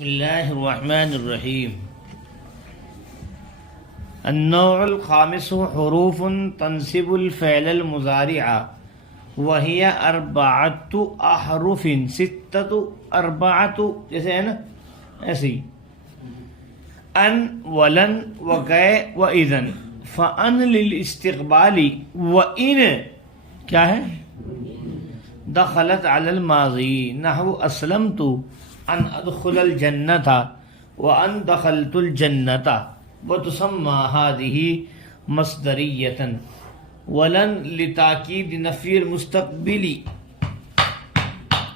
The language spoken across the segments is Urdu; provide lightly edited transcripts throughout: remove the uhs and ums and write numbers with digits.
بسم اللہ الرحمن الرحیم. النوع الخامس حروف تنصب الفعل المضارع وهي اربعۃ احرف ستۃ اربعۃ، جیسے ہے نا ایسی ان ولن وکے واذن. فان للاستقبال وان کیا ہے دخلت علی الماضی نحو اسلمت ان ادخل الجنۃ وان دخلت الجنۃ وتسمى هذه مصدریۃ. ولن لتاکید نفی المستقبل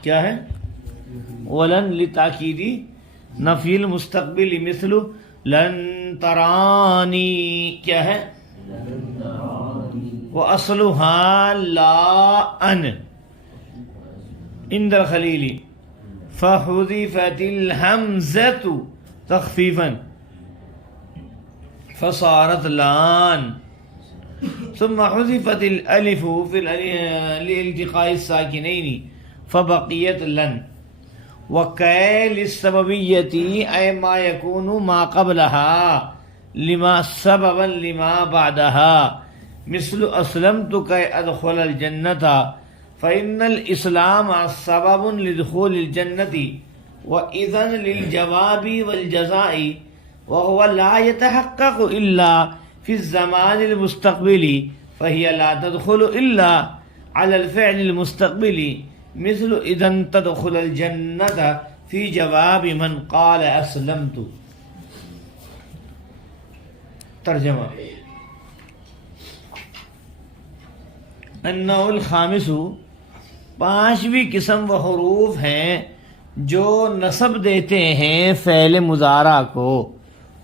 کیا ہے ولن لتاکید نفی المستقبل مثل لن ترانی کیا ہے واصلها لا ان عند الخلیل فحذفت الحمزة تخفیفا فصارت لان ثم حذفت الالف في لالتقاء الساكنين فبقيت لن. وكي للسببية أي ما يكون ما قبلها لما سببا لما بعدها مثل أسلمت كي أدخل الجنة فإن الإسلام سبب لدخول الجنة وإذن للجواب والجزاء وهو لا يتحقق إلا في الزمان المستقبلي فهي لا تدخل إلا على الفعل المستقبلي مثل إذن تدخل الجنة في جواب من قال أسلمت. ترجمہ. النوع الخامس پانچویں قسم وہ حروف ہیں جو نصب دیتے ہیں فعل مضارع کو.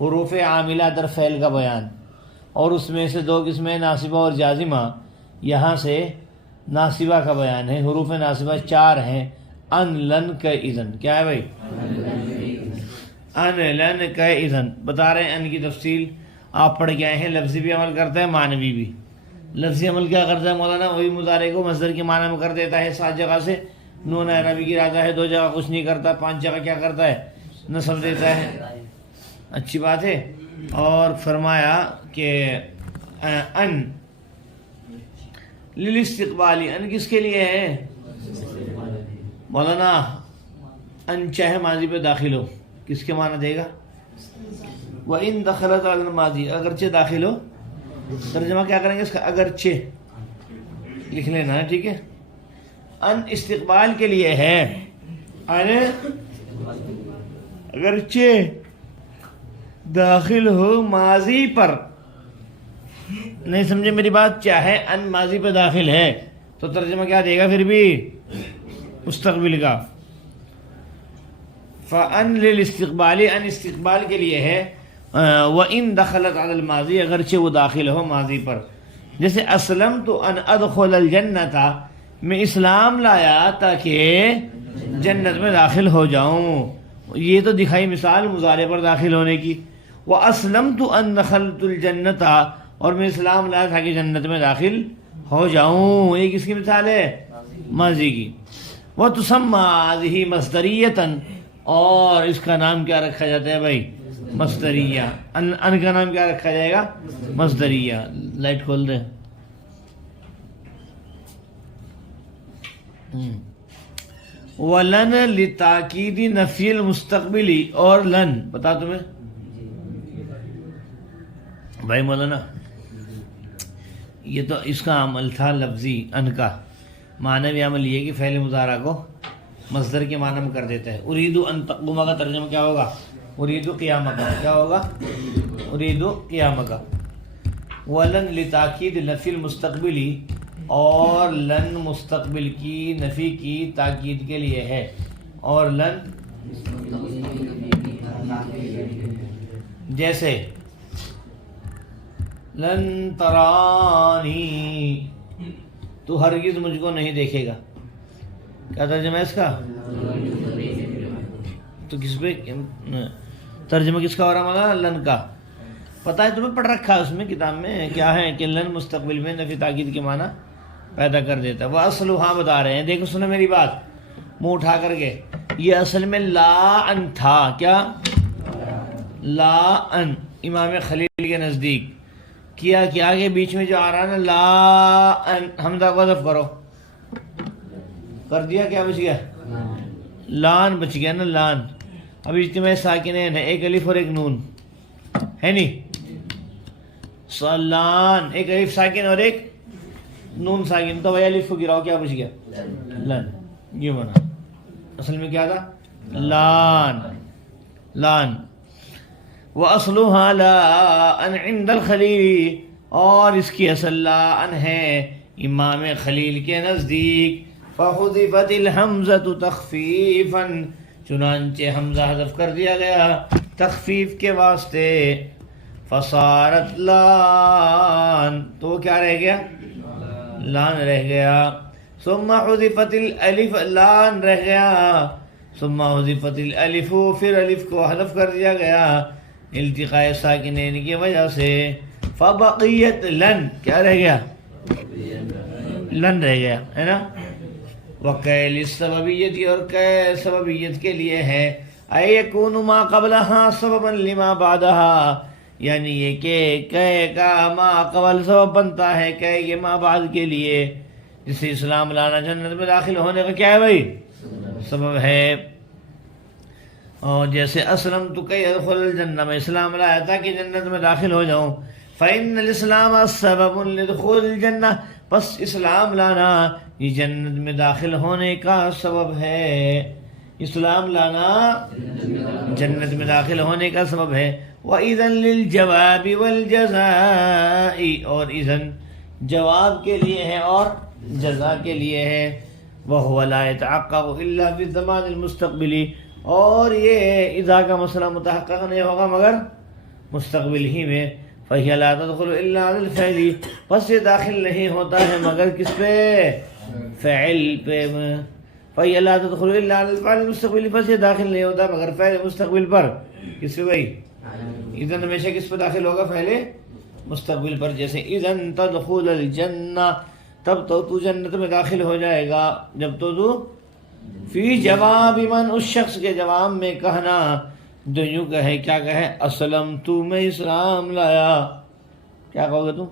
حروف عاملہ در فعل کا بیان، اور اس میں سے دو قسمیں ناصبہ اور جازمہ. یہاں سے ناصبہ کا بیان ہے. حروف ناصبہ چار ہیں ان لن کے اذن. کیا ہے بھائی ان لن کے اذن بتا رہے ہیں. ان کی تفصیل آپ پڑھ کے آئے ہیں. لفظی بھی عمل کرتا ہے معنوی بھی. لفظی عمل کیا کرتا ہے مولانا؟ وہی مضارع کو مصدر کے معنی میں کر دیتا ہے. 7 جگہ سے نون عربی گراتا ہے، 2 جگہ کچھ نہیں کرتا، 5 جگہ کیا کرتا ہے نصب دیتا ہے. اچھی بات ہے. اور فرمایا کہ ان للاستقبالی، ان کس کے لیے ہے مولانا؟ ان چاہے ماضی پہ داخل ہو کس کے معنی دے گا؟ وَإِن دَخَلَتْ عَلَى الْمَاضِي، اگرچہ داخل ہو. ترجمہ کیا کریں گے اس کا؟ اگرچہ لکھ لینا ہے، ٹھیک ہے. ان استقبال کے لیے ہے. ان اگرچہ داخل ہو ماضی پر. نہیں سمجھے میری بات؟ چاہے ان ماضی پہ داخل ہے تو ترجمہ کیا دے گا پھر بھی؟ مستقبل کا. فَأَن لِلْإِسْتِقْبَالِ، ان استقبال کے لیے ہے. وَإِن دَخَلَتْ عَلَى الْمَاضِي، اگرچہ وہ داخل ہو ماضی پر. جیسے اسلمت ان ادخل الجنت، میں اسلام لایا تاکہ جنت میں داخل ہو جاؤں. یہ تو دکھائی مثال مضارع پر داخل ہونے کی. وَأَسْلَمْتُ أَن دَخَلْتُ الْجَنَّةَ، اور میں اسلام لایا تھا کہ جنت میں داخل ہو جاؤں. یہ کس کی مثال ہے؟ ماضی کی. وَتُسَمَّى هَذِهِ مَصْدَرِيَّةً، اور اس کا نام کیا رکھا جاتا ہے بھائی؟ مصدریہ. ان کا نام کیا رکھا جائے گا؟ مصدریہ. لائٹ کھول دیں. ولن لتاکید نفی المستقبلی، اور لن بتا تمہیں بھائی مولانا یہ تو اس کا عمل تھا لفظی. ان کا معنوی عمل یہ کہ فعل مضارع کو مصدر کے معنی میں کر دیتا ہے. اريد ان تقوم کا ترجمہ کیا ہوگا؟ اريد قیامک. کیا ہوگا؟ اريد قیامک. ولن لتاکید نفی المستقبلی، اور لن مستقبل کی نفی کی تاکید کے لیے ہے. اور لن جیسے لن ترانی، تو ہرگز مجھ کو نہیں دیکھے گا. کیا ترجمہ ہے اس کا؟ تو کس پہ ترجمہ کس کا ہو رہا مولانا؟ لن کا. پتہ ہے تمہیں؟ پڑھ رکھا ہے اس میں کتاب میں. کیا ہے کہ لن مستقبل میں نفی تاکید کے معنی پیدا کر دیتا ہے. وہ اصل وہاں بتا رہے ہیں. دیکھو سنو میری بات. منہ اٹھا کر کے. یہ اصل میں لا ان تھا. کیا؟ لا ان. امام خلیل کے نزدیک کیا کہ آگے بیچ میں جو آ رہا ہے نا لا ان، حمزہ کو حذف کرو. کر دیا. کیا بچ گیا؟ لان بچ گیا نا. لان. اب اجتماع ساکنین ہے، ایک الف اور ایک نون ہے نہیں. لان ایک الف ساکن اور ایک نون ساکن، تو بھائی الف کو گراؤ. کیا بچ گیا؟ لان. یہ بنا. اصل میں کیا تھا؟ لان. لان. وَأَصْلُهَا لَا أَنْ عِنْدَ الْخَلِيلِ، اور اس کی اصل لا ان ہے امام خلیل کے نزدیک. فَحُذِفَتِ الْحَمْزَةُ تَخْفِيفًا، چنانچہ حمزہ حذف کر دیا گیا تخفیف کے واسطے. فَصَارَتْ لَان، تو کیا رہ گیا؟ لان رہ گیا. ثُمَّ حُذِفَتِ الْأَلِفُ، لان رہ گیا. ثُمَّ حُذِفَتِ الْأَلِفُ، پھر الف کو حذف کر دیا گیا التقاء ساکنین کی وجہ سے. فبقیت لن، کیا رہ گیا؟ لن رہ گیا ہے نا. وقیل سببیت، اور کہ سببیت کے لیے ہے. اے یکون ما قبلها سببا لما بعدها، یعنی یہ کہ کا ما قبل سبب بنتا ہے کہ یہ ما بعد کے لیے. جسے اسلام لانا جنت میں داخل ہونے کا کیا ہے بھائی؟ سبب ہے. اور جیسے اسلم تو کہ ادخل الجنہ، میں اسلام لایا تھا کہ جنت میں داخل ہو جاؤں. فإن الاسلام سبب لدخول الجنہ، پس اسلام لانا یہ جنت میں داخل ہونے کا سبب ہے. اسلام لانا جنت میں داخل ہونے کا سبب ہے. وَإِذًا لِلْجَوَابِ وَالْجَزَاءِ، اور اذن جواب کے لیے ہے اور جزا کے لیے ہے. وَهُوَ لَا يَتَعَقَّبُ إِلَّا فِي الزَّمَانِ الْمُسْتَقْبِلِ، اور یہ اذا کا مسئلہ متحقق نہیں ہوگا مگر مستقبل ہی میں. فَهِيَ لَا تَدْخُلُ إِلَّا عَلَى الْفِعْلِ، پس یہ داخل نہیں ہوتا ہے مگر کس پہ؟ فعل پہ. فَهِيَ لَا تَدْخُلُ إِلَّا عَلَى الْفِعْلِ الْمُسْتَقْبِلِ، پس یہ داخل نہیں ہوتا مگر فعل مستقبل پر. کس پہ بھائی؟ اذن ہمیشہ کس پہ داخل ہوگا؟ فعل مستقبل پر. جیسے اذن تدخل الجنہ، تب تو جنت میں داخل ہو جائے گا جب تو فی جواب من، اس شخص کے جواب میں کہنا جو یوں کہے. کیا کہے؟ اسلم تو، میں اسلام لایا. کیا کہو گے تم؟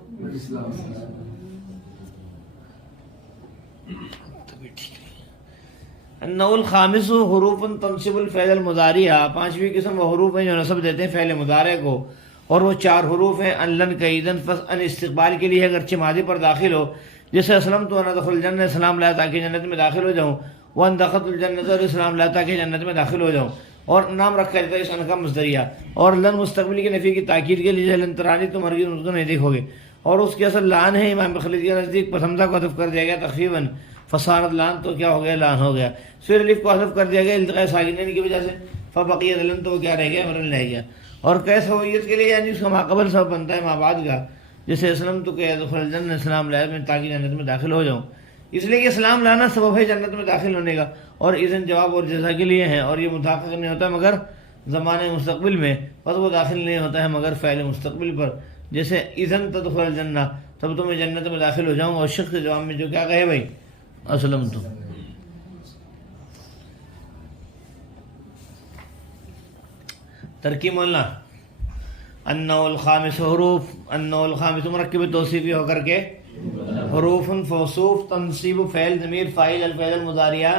النوع الخامس حروف تنصب الفعل المضارع، پانچویں قسم وہ حروف ہیں جو نصب دیتے ہیں فعل مضارع کو، اور وہ چار حروف ہیں. ان، لن، کیدن، فس. ان استقبال کے لیے اگرچہ ماضی پر داخل ہو، جیسے اسلم تو انا ادخل الجنہ، اسلام لایا تاکہ جنت میں داخل ہو جاؤں. وان دخلت الجنہ، اور اسلام لایا تاکہ جنت میں داخل ہو جاؤں. اور نام رکھا جاتا ہے اس ان کا مصدریہ. اور لن مستقبل کی نفی کی تاکید کے لیے، لن ترانی تم ہرگز اس کو نہیں دیکھو گے. اور اس کی اصل لان ہے امام خلیل کے نزدیک. پس حمزہ کو حذف کر دیا گیا تخفیفاً، فصارت لان، تو کیا ہو گیا؟ لان ہو گیا. پھر الف کو حذف کر دیا گیا التقاء ساکنین کی وجہ سے. فبقیت لن، تو کیا رہ گیا؟ مرن رہ گیا. اور کیس ہویت کے لیے، یعنی اس کا ماقبل سبب بنتا ہے ما بعد کا. جیسے اسلم تو کہ ادخل الجنہ، اسلام لایا میں تاکہ جنت میں داخل ہو جاؤں. اس لیے کہ اسلام لانا سبب ہے جنت میں داخل ہونے کا. اور اذن جواب اور جزا کے لیے ہے، اور یہ متحقق نہیں ہوتا مگر زمانے مستقبل میں. پس وہ داخل نہیں ہوتا ہے مگر فعل مستقبل پر. جیسے اذن تدخل الجنہ، تب تو میں جنت میں داخل ہو جاؤں. اور شخص کے جواب میں جو کیا کہے بھائی؟ اسلم تو. ترکیب مولانا. النوع الخامس حروف، النوع الخامس مرکب توصیفی ہو کر کے حروف موصوف تنصیب فعل ضمیر فاعل الفعل المضارع،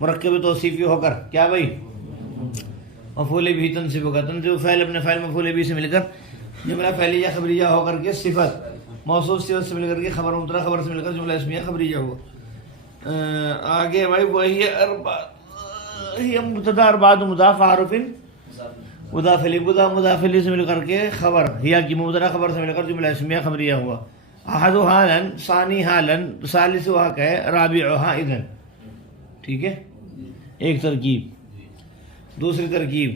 مرکب توصیفی ہو کر کیا بھائی؟ مفعول بھی تنصیب ہوگا. تنصیب فعل اپنے فعل مفعول بھی سے مل کر جملہ فعلیہ خبریہ ہو کر کے صفت موصوف صفت سے مل کر کے خبر مبتدا خبر سے مل کر جملہ اسمیہ خبریہ ہو. آگے بھائی وہی مبتدا اربعۃ مضاف حرف مضاف الیہ، مضاف الیہ سے مل کر کے خبر ہیا کی مبتدا خبر سے مل کر جملہ اسمیہ خبریہ ہوا. احدھا لن، ثانیھا لن، ثالثھا کہ رابعھا اذن. ٹھیک ہے، ایک ترکیب. دوسری ترکیب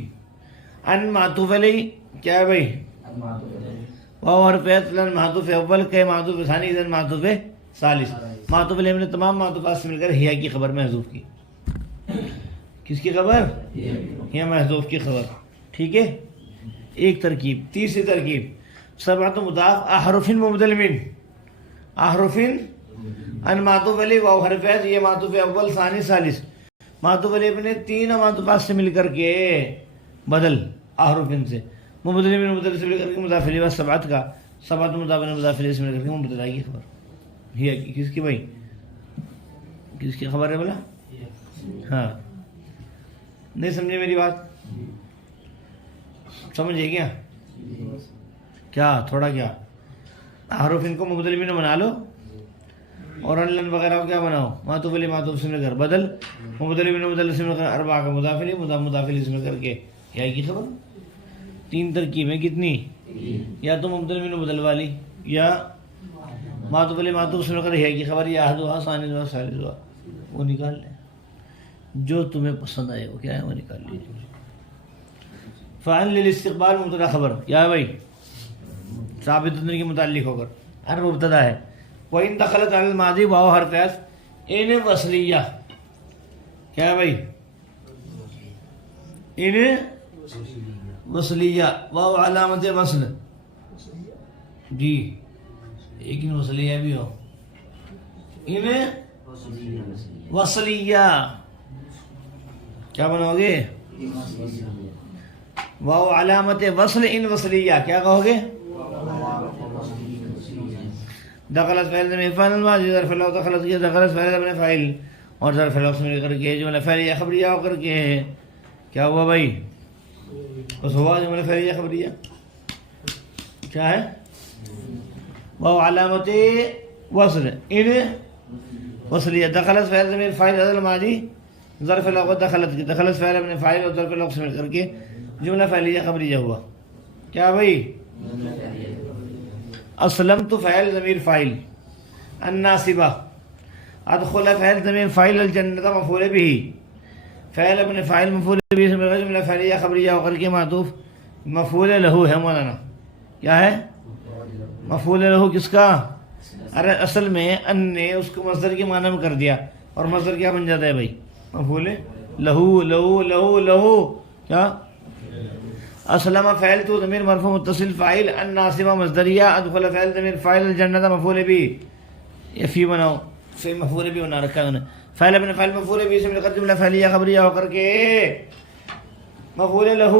ان معطوف علیہ، کیا ہے بھائی؟ واو حرف عطف، لن معطوف اول، کہ معطوف ثانی، اذن معطوف ثالث. معطوف علیہ نے تمام معطوفات سے مل کر ہیا کی خبر محذوف کی. کس کی خبر؟ ہیا محذوف کی خبر. ٹھیک ہے، ایک ترکیب. تیسری ترکیب سبعۃ مضاف احرف مبدل من، احرف ان معطوف علیہ واو حرف عطف، یہ معطوف اول ثانی ثالث. معطوف علیہ اپنے تین معطوفات سے مل کر کے بدل احرف ان سے مبتدی من مبتدی سے مل کر کے مضاف الیہ سبعت کا سبعت مضاف مضاف الیہ سے مل کر کے مبتدا کی خبر یہ کس کی بھائی کس کی خبر ہے بولا ہاں نہیں سمجھے میری بات سمجھے کیا کیا تھوڑا کیا حروف ان کو مبدل میں بنا لو اور انلن وغیرہ کو کیا بناؤ معطوف علیہ معطوف سے مل کر بدل مبدل میں مبدل سے مل کر اربع کا مضاف الیہ مضاف الیہ سے مل کر کے کیا کی خبر تین ترکیبیں کتنی یا تو مبدل میں بدل والی یا معطوف علیہ معطوف سے مل کر ہے کی خبر یا احدھا ثانی ثالث وہ نکال لیں جو تمہیں پسند آئے وہ کیا ہے وہ نکال لیجیے فعل للاستقبال مبتدا خبر کیا ہے بھائی ثابت کے متعلق ہو کر ہر مبتدا ہے وَإِن دخلت علی الماضی واو حرف عطف ان وصلیہ کیا ہے بھائی ان وصلیہ واو علامت وصل جی ایک ان وصلیہ بھی ہو ان وصلیہ کیا بناؤ گے واو علامت وصل ان وصلیہ کیا کہو گے دخلت فعل ضمیر فاعل الماضی ظرف الوقت دخلت کی دخلت فعل ابن فاعل اور ظرف الوقت مل کر کے جملہ فعلیہ خبریہ ہو کر کے کیا ہوا بھائی اس ہوا جملہ فعلیہ خبریہ کیا ہے واو علامت وصل ان وصلیہ دخلت فعل ضمیر فاعل الماضی ظرف الوقت دخلت کی دخلت فعل ابن فاعل اور ظرف الوقت مل کر کے جملہ فعلیہ خبریہ ہوا کیا بھائی اسلمت فعل ضمیر فاعل الناصبہ ادخل فعل ضمیر فاعل الجنت مفعول به فعل ابن فاعل مفعول به سے مل کر جملہ فعلیہ خبریہ ہو کر کے معطوف مفعول له ہے مولانا کیا ہے مفعول له کس کا ارے اصل میں ان نے اس کو مصدر کے معنی میں کر دیا اور مصدر کیا بن جاتا ہے بھائی مفعول لہو کیا اسلم فعل تو ضمیر مرفوع متصل فاعل الناصبہ مصدریہ ادخل فعل ضمیر فاعل الجنت مفعول به یہ فی بناؤ فی مفعول به بنا رکھا ہے فعل ابن فاعل مفعول به سے مل کر جملہ فعلیہ خبریہ ہو کر کے مفعول له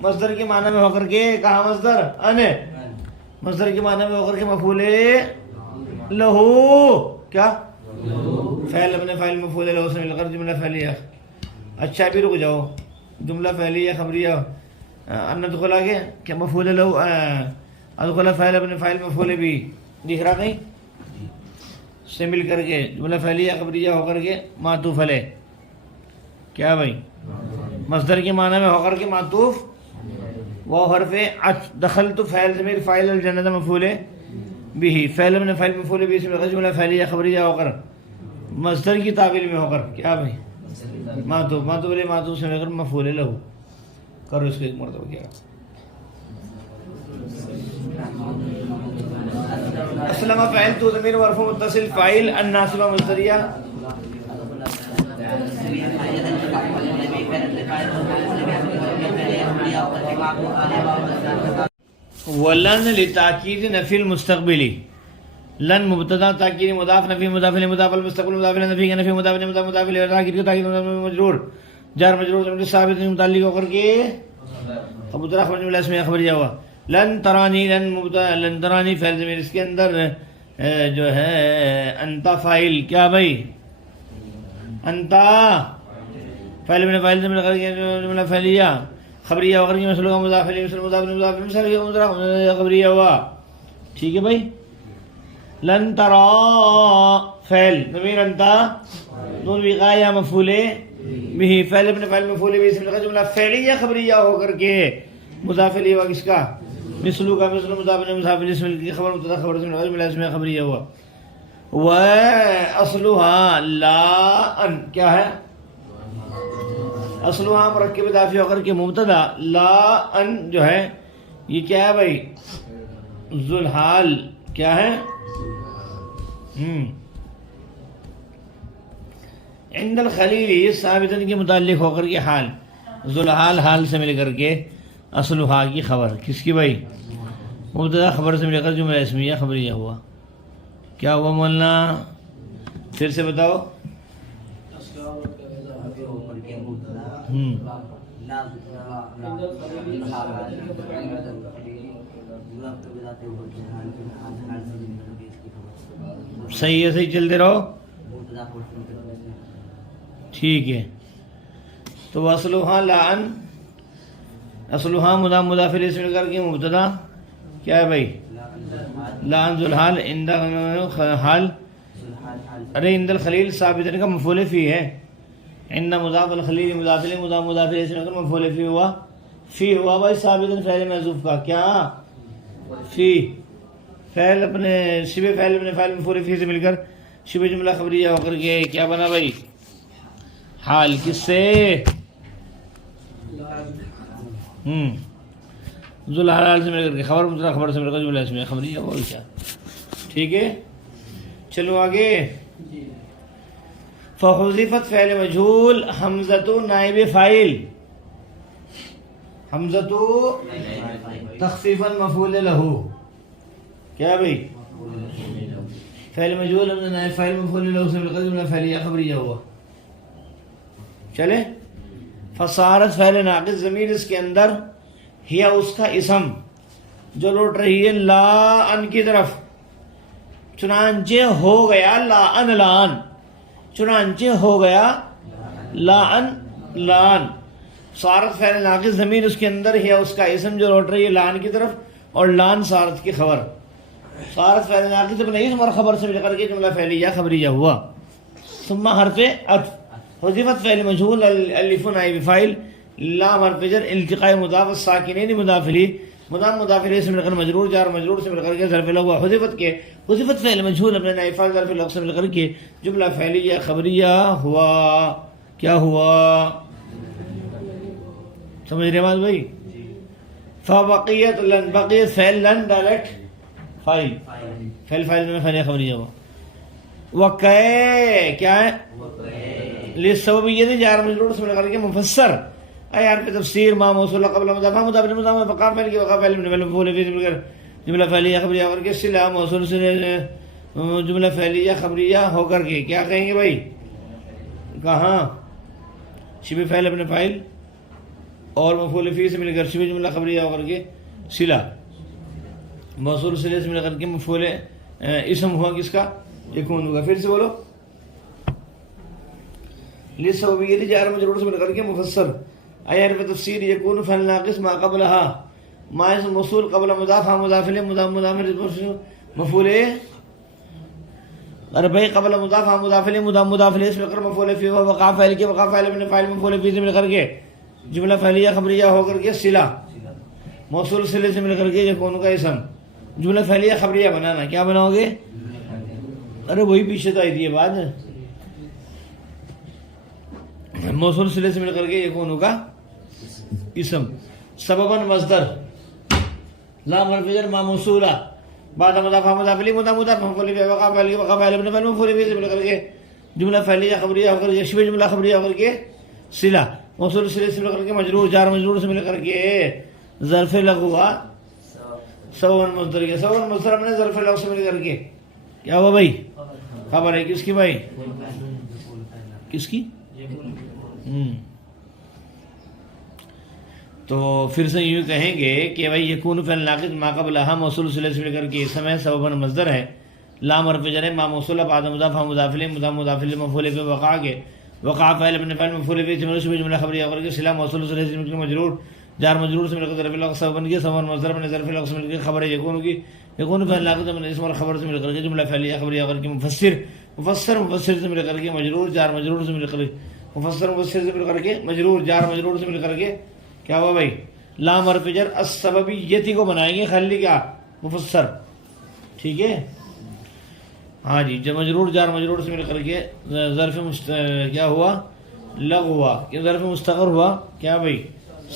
مصدر کے معنی میں ہو کر کے کہا مصدر ان مصدر کے معنی میں ہو کر کے مفعول له کیا فعل ابن فاعل مفعول له سے مل کر جملہ فعلیہ اچھا بھی رک جاؤ جملہ فعلیہ خبریہ ان ادخل آگے کیا مفعول له ادخل فعل ابن فاعل مفعول به دکھ رہا نہیں سے مل کر کے جملہ فعلیہ خبریہ ہو کر کے معطوف علیہ کیا بھائی مصدر کے معنی میں ہو کر کے معطوف وہ حرف عطف دخلت فعل ضمیر فاعل الجنت مفعول به فعل ابن فاعل مفعول به سے مل کر جملہ فعلیہ خبریہ ہو کر مصدر کی تعبیر میں ہو کر کیا بھائی معطوف علیہ معطوف سے مل کر مفعول له کرو اس کو ایک مرتبہ کیا اسلم فاعل تو ضمیر مرفوع متصل فاعل الناصبہ مصدریہ ولن لتاکید نفی المستقبلی لن مبتدا تاکید مضاف نفی مضاف الیہ مضاف المستقبل مضاف الیہ نفی کا نفی مضاف الیہ مضاف الیہ تاکید کا تاکید مجرور جار مجرور ضمیر ثابت متعلق ہو کر کے مبتدا خبر جملہ اسمیہ خبریہ ہوا لن ترانی لن مبتدا لن ترانی فعل ضمیر اس کے اندر جو ہے انتا فاعل کیا بھائی انتا فعل ابن فاعل ضمیر کر کے جملہ فعلیہ خبریہ ہو کر کے مسلوق مضاف الیہ مسلوق مضاف مضاف مثال خبریہ ہوا ٹھیک ہے بھائی لن ترا فعل ضمیر انتا نون وقایہ مفعول به فعل ابن فاعل مفعول به اسم کا جملہ فعلیہ خبریہ ہو کر کے مضاف الیہ ہوا کس کا مثلو کا مثل مضاف الیہ مضاف الیہ اسم کی خبر مبتدا خبر اسم کا جملہ اسم خبریہ ہوا و اصلها لا ان کیا ہے اصلها مرکب اضافی ہو کر کے مبتدا لا ان جو ہے یہ کیا ہے بھائی ذو الحال کیا ہے عند الخلیل ثابتن کے متعلق ہو کر کے حال ذو الحال حال سے مل کر کے اصلھا کی خبر کس کی بھائی مبتدا خبر سے مل کر جملہ اسمیہ خبریہ ہوا کیا ہوا مولانا پھر سے بتاؤ صحیح ہے، صحیح چلتے رہو، ٹھیک ہے. تو اصلها لعن، اصلها مضاف مضاف الیہ سے مل کر کے مبتدا کیا ہے بھائی؟ لعن ذو الحال عند حال، ارے عند الخلیل ثابت کا مفعول فی ہے. عند مضاف الخلیل مضاف الیہ مضاف مضاف الیہ سے مل کر مفعول فی ہوا، فی ہوا بھائی ثابت فعل محذوف کا کیا فی، فعل اپنے شبہ فعل اپنے فعل مفعول فی سے مل کر شبہ جملہ خبریہ ہو کر کے کیا بنا بھائی؟ حال. کس سے؟ ذو الحال سے مل کر کے خبر مبتدا خبر سے مل کر جملہ اسمیہ خبریہ اور کیا. ٹھیک ہے، چلو آگے. فحذفت فعل مجہول حمزۃ نائب فاعل، حمزۃ تخفیفا مفعول لہ، کیا بھائی؟ فعل مجہول حمزہ نائب فاعل مفعول لہ سے مل کر جملہ فعلیہ خبریہ ہوا. چلے. فصارت فعل ناقص ضمیر اس کے اندر ہی اس کا اسم جو لوٹ رہی ہے لا ان کی طرف، چنانچہ ہو گیا لا ان لان، چنانچہ ہو گیا لا ان لان. صارت فعل ناقص ضمیر اس کے اندر ہی اس کا اسم جو لوٹ رہی ہے لان کی طرف، اور لان صارت کی خبر. صارت فعل ناقص اپنے اسم اور خبر سے مل کر کے جملہ فعلیہ خبریہ ہوا. ثم حرف عطف حذفت فعل مجہول الف نائب فاعل لام حرف جر التقاء مضاف الساکنین مضاف الیہ مضاف مضاف الیہ سے مل کر مجرور جار مجرور سے مل کر کے ظرف لہ ہوا. حذفت فعل مجہول اپنے نائب فاعل ظرف لہ سے مل کر کے جملہ فعلیہ خبریہ ہوا. کیا ہوا؟ سمجھ رہے بات بھائی؟ فبقیت لن، بقیت فعل لن ڈائریکٹ فاعل، فعل فاعل میں فعلیہ خبریہ ہوا. وقع کیا ہے؟ للسببیہ جار مجرور سے مل کر کے مفسر اے حرف تفسیر ما موصول قبل مضاف مضاف مضاف وقع فعل کی وقع فعل من مفعول فی سے مل کر جملہ فعلیہ خبریہ ہو کر کے صلہ موصول سے جملہ فعلیہ خبریہ ہو کر کے کیا کہیں گے بھائی؟ کہاں شبہ فعل اپنے فاعل اور مفعول فی سے مل کر شبہ جملہ خبریہ ہو کر کے صلہ موصول صلہ سے مل کر کے مفعول اسم ہوا کس کا؟ یکون ہوگا. پھر سے بولو. للسببیہ جار مجرور سے مل کر کے مفسر اے حرف تفسیر یکون فعل ناقص ما قبلها ما اسم موصول قبل مضاف مضاف الیہ مضاف مضاف مفعول ربع قبل مضاف مضاف الیہ مضاف مضاف الیہ سے مل کر مفعول فی وقع فاعل کے وقع فاعل من فاعل مفعول فی سے مل کر کے جملہ فعلیہ خبریہ ہو کر کے صلہ موصول صلہ سے مل کر کے یکون کا اسم جملہ فعلیہ خبریہ بنانا. کیا بناؤ گے؟ ارے وہی پیچھے تو آئی تھی یہ بات. موصول صلہ سے مل کر کے یکون کا اسم. سبباً مصدر لام حرف جر ما موصولہ بعد مضاف مضاف الیہ مضاف مضاف مفعول فی وقع فاعل وقع فاعل ابن فاعل مفعول فی سے مل کر کے جملہ فعلیہ خبریہ ہو کر کے شبہ جملہ خبریہ ہو کر کے صلہ موصول صلہ سے مل کر کے مجرور جار مجرور سے مل کر کے ظرف لغو ہوا سبباً مصدر کے سبباً مصدر اپنے ظرف لغو سے مل کر کے کیا ہوا بھائی؟ خبر ہے کس کی بھائی؟ کس کی؟ تو پھر سے یوں کہیں گے کہ بھائی یکون فعل ناقص ما قبلها موصول صلہ سے مل کر کے اسم ہے سبباً مصدر ہے لام حرف جر ما موصول بعد مضاف مضاف الیہ مضاف مضاف الیہ مفعول فی وقع کے وقع فاعل ابن فاعل مفعول فی سے جملہ خبریہ ہو کر کے صلہ موصول صلہ سے مل کر مجرور جار مجرور سے مل کر ظرف لغو سبباً کے سبباً مصدر اپنے ظرف لغو سے مل کر خبر ہے یکون کی یکون فعل ناقص من اسم اور خبر سے مل کر کے جملہ فعلیہ خبریہ ہو کر کے مفسر سے مل کر کے مجرور جار مجرور سے مل کر مفسر سے مل کر کے مجرور جار مجرور سے مل کر کے کیا ہوا بھائی؟ لام حرف جر السببیتی کو بنائیں گے خالی کیا مفسر. ٹھیک ہے ہاں جی. جب مجرور جار مجرور سے مل کر کے ظرف کیا ہوا لغو ہوا کہ ظرف مستقر ہوا کیا بھائی؟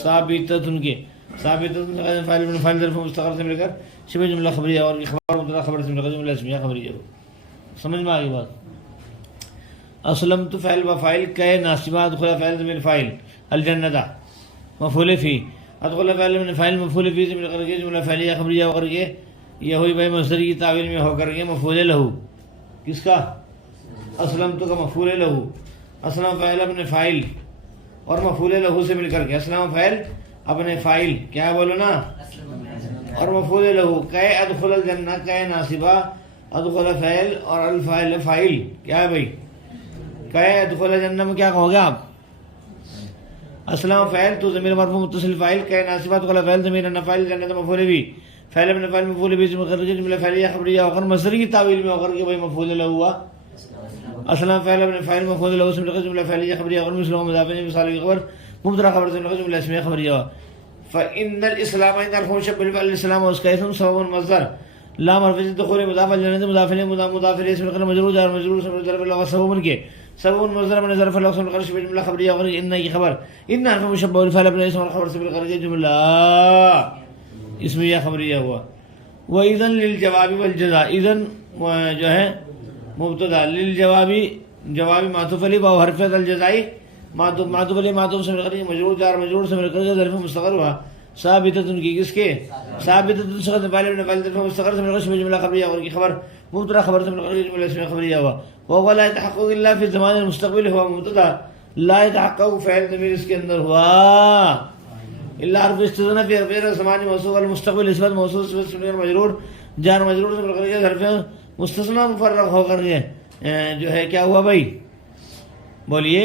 ثابتۃ کے ثابتۃ فاعل من فاعل ظرف مستقر سے مل کر شبہ جملہ خبریہ اور خبر مبتدا خبر سے مل کر جملہ اسمیہ خبریہ. سمجھ میں آ گئی بات؟ اسلمت فعل و فاعل کہ ناصبہ ادخل فعل ضمیر فاعل الجنۃ مفعول فی ادخل فعل من فاعل مفعول فی سے مل کر کے جملہ فعلیہ خبریہ ہو کر کے یہ ہوئی بھائی مصدر کی تعویل میں ہو کر کے مفعول لہ. کس کا؟ اسلمت کا مفعول لہ. اسلم فعل ابن فاعل اور مفعول لہو سے مل کر کے اسلم فعل اپنے فائل کیا بولو نا، اور مفعول لہو کہ ادخل الجنہ کہ ناصبہ، ادخل فعل اور الفاعل فاعل کیا ہے بھائی، کہ ادخل الجنہ میں کیا کہو گے آپ، اسلم فعل تو ضمیر مرفوع متصل فاعل، کہ ناصبہ ادخل فعل ضمیر فاعل، جنت مفعول بھی، فعل ابن فاعل مفعول بھی جملہ فعلیہ خبریہ ہو کر مصدر کی تعویل میں ہو کر کے بھائی مفعول لہو ہوا، اسلم فعل ابن فاعل مفعول لہو سے مل کر جملہ فعلیہ خبریہ ہو کر مثل مضاف مثال کی خبر مبتدا خبر سے مل کر جملہ اسمیہ خبریہ ہوا. فإن الاسلام عند عرف شبه الاسلام اس کا اسم سبب مصدر لا مرفوع دخول مضاف الجنة مضاف الیہ مضاف الیہ اسم القرن مجرور جار مجرور اسم ظرف اللغة سبب کے سبب مصدر من ظرف اللغة اسم القرن شبه جملہ خبریہ اور ان کی خبر ان عرف مشبہ الفعل ابن اسم الخبر سے مل کر جملہ اسمیہ خبریہ ہوا. وإذن للجواب والجزاء، اذن جو ہے مبتدا، للجواب جوابی معطوف علی و حرف الجزائی معطوف علی معطوف سے مل کر مجرور جار مجرور سے مل کر ظرف مستقر ہوا. ثابتۃ کی کس کے، ثابتۃ صيغة فاعل ابن فاعل ظرف مستقر سے مل کر جملہ خبریہ اور کی خبر مبتدا خبر سے مل کر جملہ اسمیہ خبریہ ہوا. وهو لا يتحقق الا في الزمان المستقبل ہوا مبتدا، لا يتحقق فعل ضمیر اس کے اندر ہوا الا حرف استثناء في غیر زمان موصوف المستقبل نسبت موصوف صفت مجرور جار مجرور سے مل کر ظرف مستثنیٰ مفرغ ہو کر کے جو ہے کیا ہوا بھائی، بولیے،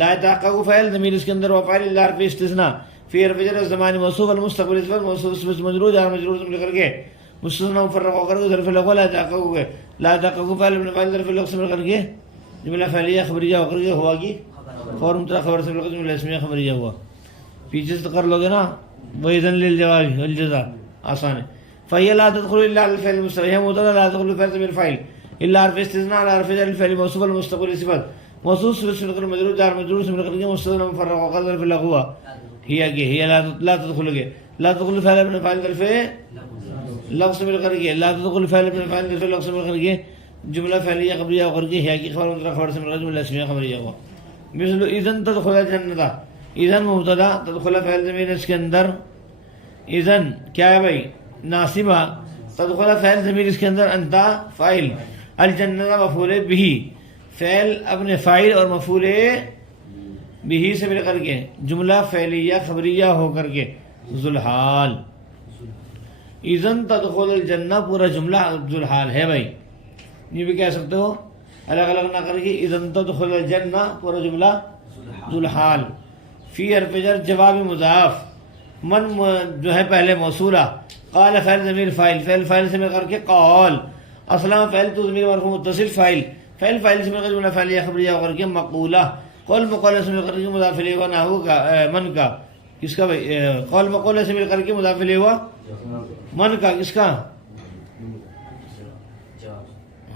لا يتحقق فعل ضمیر اس کے اندر وفعل الا حرف استثناء في حرف جر زمان موصوف المستقبل نسبت موصوف صفت مجرور جار مجرور سے مل کر کے مستثنیٰ مفرغ ہو کر کے ظرف الاول لا يتحقق فعل ابن فاعل ظرف الاول سے مل کر کے جملہ فعلیہ خبریہ ہو کر کے ہوا کی خبر مبتدا خبر سے مل کر جملہ اسمیہ خبریہ ہوا. پیچھے سے کر لوگے نا، وإذن للجواب والجزاء آسان ہے. فهي لا تدخل الا على الفعل المستقبل، مبتدا لا تدخل الفعل ضمیر فاعل الا حرف استثناء على حرف جر الفعل موصوف المستقبل صفت موصوف صفت مل کر مجرور جار مجرور سے مل کر کے مستثنى مفرغ ہو کر ظرف الاول ہوا. هي لا تدخل کے لا تدخل الفعل ابن فاعل ظرف لفظ مل کر کے لا تدخل الفعل ابن فاعل ظرف لفظ مل کر کے جملہ فعلیہ خبریہ ہو کر کے ہے کی خبر مبتدا خبر سے مل کر جملہ اسمیہ خبریہ ہوا. مثل اذن تدخل الجنہ، اذن مبتدا تدخل فعل ضمیر اس کے اندر، اذن کیا ہے بھائی ناصبہ، تدخل فعل ضمیر اس کے اندر انت فاعل، الجنہ مفعول به فعل اپنے فاعل اور مفعول به سے مل کر کے جملہ فعلیہ خبریہ ہو کر کے ذوالحال. اذن تدخل الجنہ پورا جملہ ذوالحال ہے بھائی، یہ بھی کہہ سکتے ہو الگ الگ نہ کر کے اذن تدخل الجنہ پورا جملہ ذوالحال. فی حرف جر جواب مضاف، من جو ہے پہلے موصولہ، قال فعل ضمیر فاعل فعل فاعل سے مل کر کے قال، اسلم فعل تو ضمیر مرفوع متصل فاعل فعل فاعل سے مل کر جملہ فعلیہ خبریہ ہو کر کے مقولہ، قول مقولہ سے مل کر کے مضاف الیہ ہوا نحو کا من کا کس کا بھائی، قول مقولہ سے مل کر کے مضاف الیہ ہوا من کا کس کا،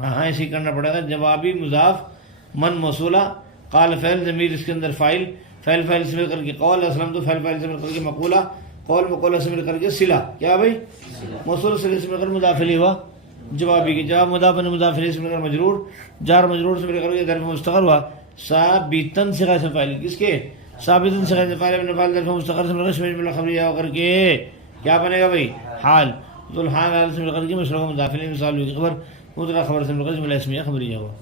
ہاں ایسے ہی کرنا پڑے گا. جوابی مضاف من موصولہ، قال فعل ضمیر اس کے اندر فاعل فعل فاعل سے مل کر کے قول، اسلم تو فعل فاعل سے مل کر کے مقولہ، قول مقولہ سے مل کر کے صلہ کیا بھائی موصول صلہ سے مل کر مضاف الیہ ہوا جوابی کی، جواب مضاف مضاف الیہ سے مل کر مجرور جار مجرور سے مل کر کے ظرف مستقر ہوا. ثابتاً صیغہ سے فاعل کس کے، ثابتاً صیغہ سے فاعل ابن فاعل ظرف مستقر سے مل کر جملہ خبریہ ہو کر کے کیا بنے گا بھائی حال، ذوالحال حال سے مل کر کے مشروع مضاف الیہ مثال کی خبر مبتدا خبر سے مل کر جملہ اسمیہ خبریہ ہوا.